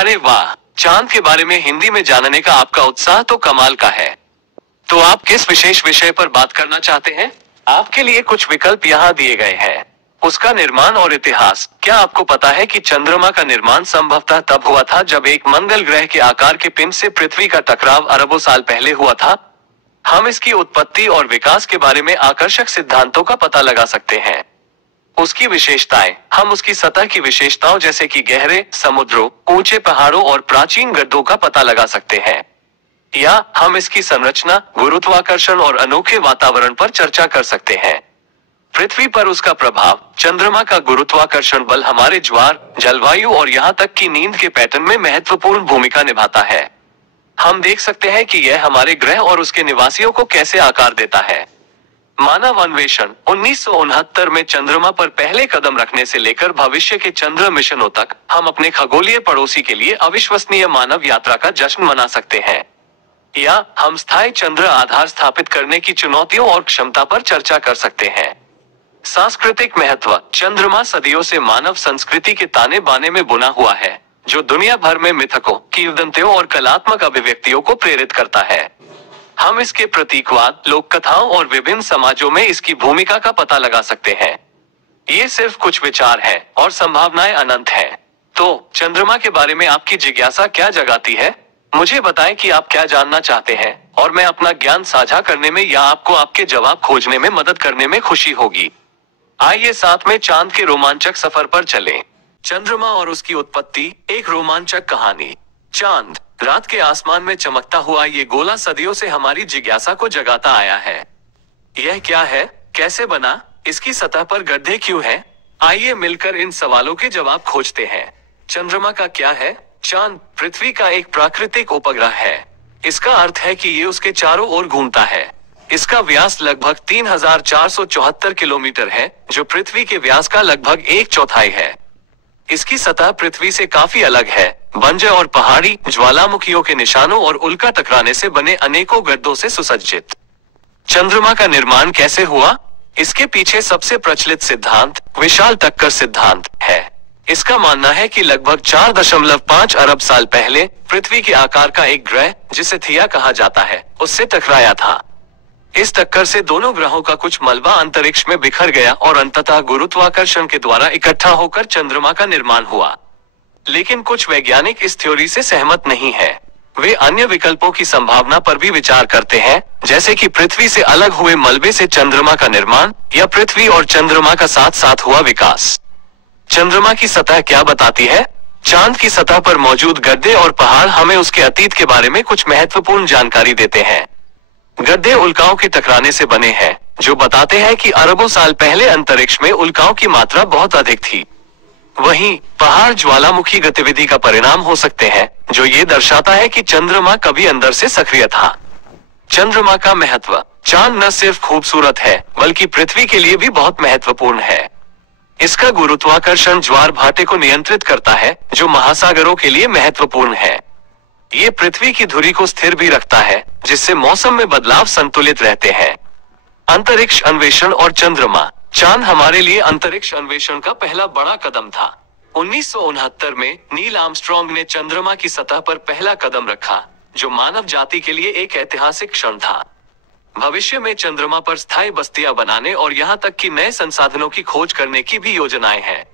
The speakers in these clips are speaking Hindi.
अरे वाह, चांद के बारे में हिंदी में जानने का आपका उत्साह तो कमाल का है। तो आप किस विशेष विषय पर बात करना चाहते हैं? आपके लिए कुछ विकल्प यहाँ दिए गए हैं। उसका निर्माण और इतिहास। क्या आपको पता है कि चंद्रमा का निर्माण संभवतः तब हुआ था जब एक मंगल ग्रह के आकार के पिंड से पृथ्वी का टकराव अरबों साल पहले हुआ था? हम इसकी उत्पत्ति और विकास के बारे में आकर्षक सिद्धांतों का पता लगा सकते हैं। उसकी विशेषताएं। हम उसकी सतह की विशेषताओं जैसे कि गहरे समुद्रों, ऊंचे पहाड़ों और प्राचीन गड्ढों का पता लगा सकते हैं। या हम इसकी संरचना, गुरुत्वाकर्षण और अनोखे वातावरण पर चर्चा कर सकते हैं। पृथ्वी पर उसका प्रभाव। चंद्रमा का गुरुत्वाकर्षण बल हमारे ज्वार, जलवायु और यहाँ तक कि नींद के पैटर्न में महत्वपूर्ण भूमिका निभाता है। हम देख सकते हैं कि यह हमारे ग्रह और उसके निवासियों को कैसे आकार देता है। मानव अन्वेषण। 1969 में चंद्रमा पर पहले कदम रखने से लेकर भविष्य के चंद्र मिशनों तक हम अपने खगोलीय पड़ोसी के लिए अविश्वसनीय मानव यात्रा का जश्न मना सकते हैं। या हम स्थायी चंद्र आधार स्थापित करने की चुनौतियों और क्षमता पर चर्चा कर सकते हैं। सांस्कृतिक महत्व। चंद्रमा सदियों से मानव संस्कृति के ताने बाने में बुना हुआ है, जो दुनिया भर में मिथकों, किंवदंतियों और कलात्मक अभिव्यक्तियों को प्रेरित करता है। हम इसके प्रतीकवाद, लोक कथाओं और विभिन्न समाजों में इसकी भूमिका का पता लगा सकते हैं। ये सिर्फ कुछ विचार है और संभावनाएं अनंत हैं। तो चंद्रमा के बारे में आपकी जिज्ञासा क्या जगाती है? मुझे बताएं कि आप क्या जानना चाहते हैं और मैं अपना ज्ञान साझा करने में या आपको आपके जवाब खोजने में मदद करने में खुशी होगी। आइए साथ में चांद के रोमांचक सफर पर चलें। चंद्रमा और उसकी उत्पत्ति, एक रोमांचक कहानी। चांद, रात के आसमान में चमकता हुआ ये गोला सदियों से हमारी जिज्ञासा को जगाता आया है। यह क्या है? कैसे बना? इसकी सतह पर गड्ढे क्यों हैं? आइए मिलकर इन सवालों के जवाब खोजते हैं। चंद्रमा का क्या है? चांद पृथ्वी का एक प्राकृतिक उपग्रह है। इसका अर्थ है कि ये उसके चारों ओर घूमता है। इसका व्यास लगभग 3474 किलोमीटर है, जो पृथ्वी के व्यास का लगभग 1/4 है। इसकी सतह पृथ्वी से काफी अलग है, बंजर और पहाड़ी, ज्वालामुखियों के निशानों और उल्का टकराने से बने अनेकों गड्ढों से सुसज्जित। चंद्रमा का निर्माण कैसे हुआ? इसके पीछे सबसे प्रचलित सिद्धांत विशाल टक्कर सिद्धांत है। इसका मानना है कि लगभग 4.5 अरब साल पहले पृथ्वी के आकार का एक ग्रह, जिसे थिया कहा जाता है, उससे टकराया था। इस टक्कर से दोनों ग्रहों का कुछ मलबा अंतरिक्ष में बिखर गया और अंततः गुरुत्वाकर्षण के द्वारा इकट्ठा होकर चंद्रमा का निर्माण हुआ। लेकिन कुछ वैज्ञानिक इस थ्योरी से सहमत नहीं है। वे अन्य विकल्पों की संभावना पर भी विचार करते हैं, जैसे कि पृथ्वी से अलग हुए मलबे से चंद्रमा का निर्माण या पृथ्वी और चंद्रमा का साथ साथ हुआ विकास। चंद्रमा की सतह क्या बताती है? चांद की सतह पर मौजूद गड्ढे और पहाड़ हमें उसके अतीत के बारे में कुछ महत्वपूर्ण जानकारी देते हैं। गड्ढे उल्काओं के टकराने से बने हैं, जो बताते हैं कि अरबों साल पहले अंतरिक्ष में उल्काओं की मात्रा बहुत अधिक थी। वहीं पहाड़ ज्वालामुखी गतिविधि का परिणाम हो सकते हैं, जो ये दर्शाता है कि चंद्रमा कभी अंदर से सक्रिय था। चंद्रमा का महत्व। चांद न सिर्फ खूबसूरत है, बल्कि पृथ्वी के लिए भी बहुत महत्वपूर्ण है। इसका गुरुत्वाकर्षण ज्वार भाटे को नियंत्रित करता है, जो महासागरों के लिए महत्वपूर्ण है। ये पृथ्वी की धुरी को स्थिर भी रखता है, जिससे मौसम में बदलाव संतुलित रहते हैं। अंतरिक्ष अन्वेषण और चंद्रमा। चांद हमारे लिए अंतरिक्ष अन्वेषण का पहला बड़ा कदम था। 1969 में नील आर्मस्ट्रॉन्ग ने चंद्रमा की सतह पर पहला कदम रखा, जो मानव जाति के लिए एक ऐतिहासिक क्षण था। भविष्य में चंद्रमा पर स्थायी बस्तियां बनाने और यहाँ तक कि नए संसाधनों की खोज करने की भी योजनाएं हैं।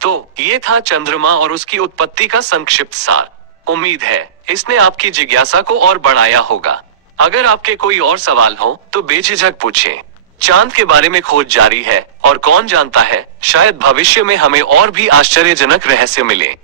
तो ये था चंद्रमा और उसकी उत्पत्ति का संक्षिप्त सार। उम्मीद है इसने आपकी जिज्ञासा को और बढ़ाया होगा। अगर आपके कोई और सवाल हो तो बेझिझक पूछें। चांद के बारे में खोज जारी है और कौन जानता है, शायद भविष्य में हमें और भी आश्चर्यजनक रहस्य मिले।